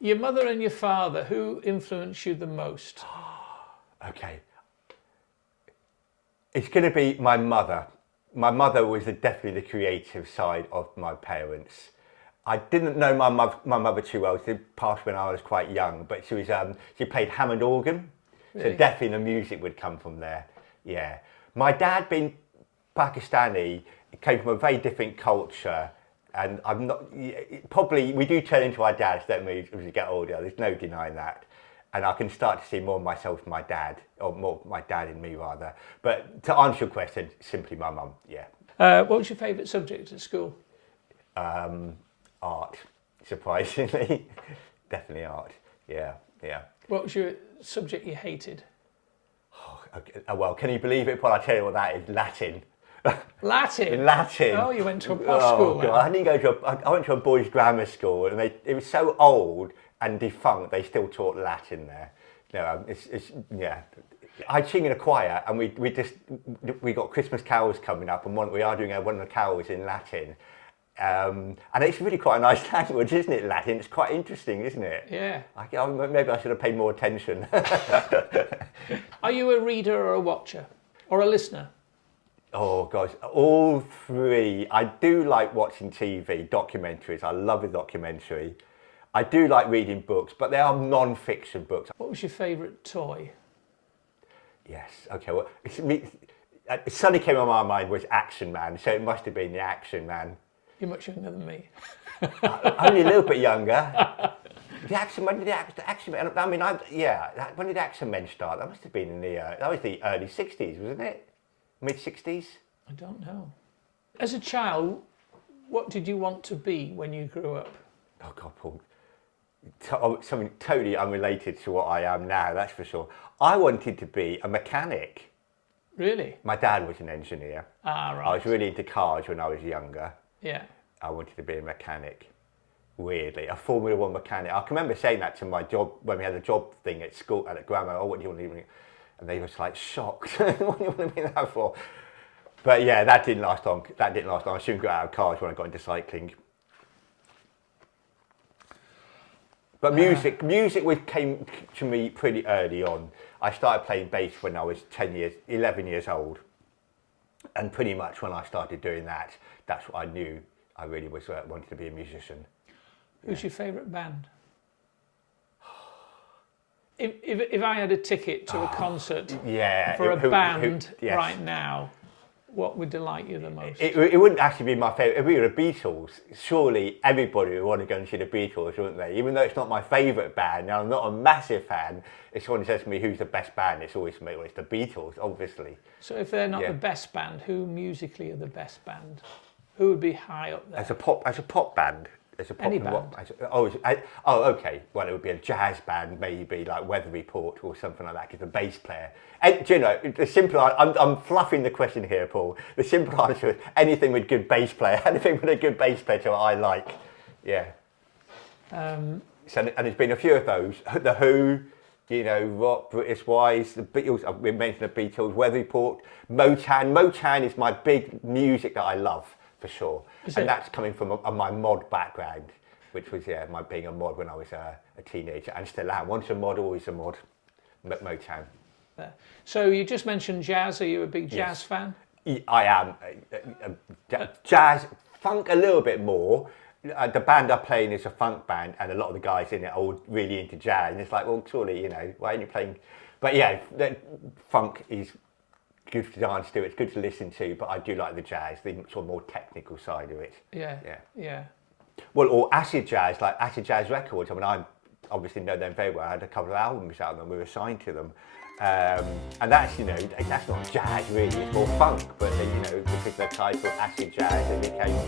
Your mother and your father, who influenced you the most? Okay. It's going to be my mother. My mother was definitely the creative side of my parents. I didn't know my mother too well. She passed when I was quite young, but she played Hammond organ, Really? so definitely the music would come from there. Yeah, my dad being Pakistani, came from a very different culture, and I'm not probably we do turn into our dads, don't we, as we get older? There's no denying that. And I can start to see more of myself in my dad, or more my dad in me rather. But to answer your question, simply my mum, yeah. What was your favourite subject at school? Art, surprisingly. Definitely art, yeah. What was your subject you hated? Oh, okay. Well, can you believe it, Paul? I tell you what that is, Latin. Latin? Latin. Oh, you went to a posh school. God. I didn't go to I went to a boys' grammar school, and it was so old and defunct, they still taught Latin there. No, yeah. I sing in a choir, and we got Christmas carols coming up, and we are doing one of the carols in Latin, and it's really quite a nice language, isn't it? Latin. It's quite interesting, isn't it? Yeah. Maybe I should have paid more attention. Are you a reader or a watcher or a listener? Oh gosh, all three. I do like watching TV, documentaries. I love a documentary. I do like reading books, but they are non-fiction books. What was your favourite toy? Yes, okay, well, suddenly came on my mind was Action Man, so it must have been the Action Man. You're much younger than me. Only a little bit younger. When did the Action Men, when did Action Men start? That must have been in that was the early 60s, wasn't it? Mid-60s? I don't know. As a child, what did you want to be when you grew up? Oh God, Paul. Something totally unrelated to what I am now, that's for sure. I wanted to be a mechanic. Really? My dad was an engineer. Ah, right. I was really into cars when I was younger. Yeah. I wanted to be a mechanic. Weirdly, a Formula One mechanic. I can remember saying that to my job when we had a job thing at school, at grammar. Oh, what do you want to do? And they were like shocked. What do you want to be that for? But yeah, that didn't last long. I soon got out of cars when I got into cycling. But music came to me pretty early on. I started playing bass when I was 11 years old. And pretty much when I started doing that, that's what I knew I really wanted to be a musician. Who's your favourite band? If I had a ticket to a concert for a band right now, what would delight you the most? It wouldn't actually be my favourite. If we were the Beatles, surely everybody would want to go and see the Beatles, wouldn't they? Even though it's not my favourite band, and I'm not a massive fan, if someone says to me, who's the best band, it's always me, well, it's the Beatles, obviously. So if they're not the best band, who musically are the best band? Who would be high up there? As a pop band? Any band. Okay. Well, it would be a jazz band, maybe like Weather Report or something like that, because the bass player. And, do you know, the simple I'm fluffing the question here, Paul. The simple answer is anything with good bass player. Anything with a good bass player to what I like. Yeah. And there's been a few of those. The Who, you know, rock, British Wise, the Beatles. We mentioned the Beatles, Weather Report, Motown. Motown is my big music that I love. For sure, that's coming from my mod background, which was my being a mod when I was a teenager, and still am. Once a mod, always a mod. Motown. So you just mentioned jazz. Are you a big jazz fan? I am. Jazz, funk a little bit more. The band I'm playing is a funk band, and a lot of the guys in it are all really into jazz. And it's like, well, surely, you know, why aren't you playing? But yeah, funk is good to dance to, it's good to listen to, but I do like the jazz, the sort of more technical side of it. Yeah. Well, or acid jazz, like Acid Jazz Records. I mean, I obviously know them very well. I had a couple of albums out of them, we were signed to them. And that's, you know, that's not jazz really, it's more funk, but then, you know, because of the title Acid Jazz, it became,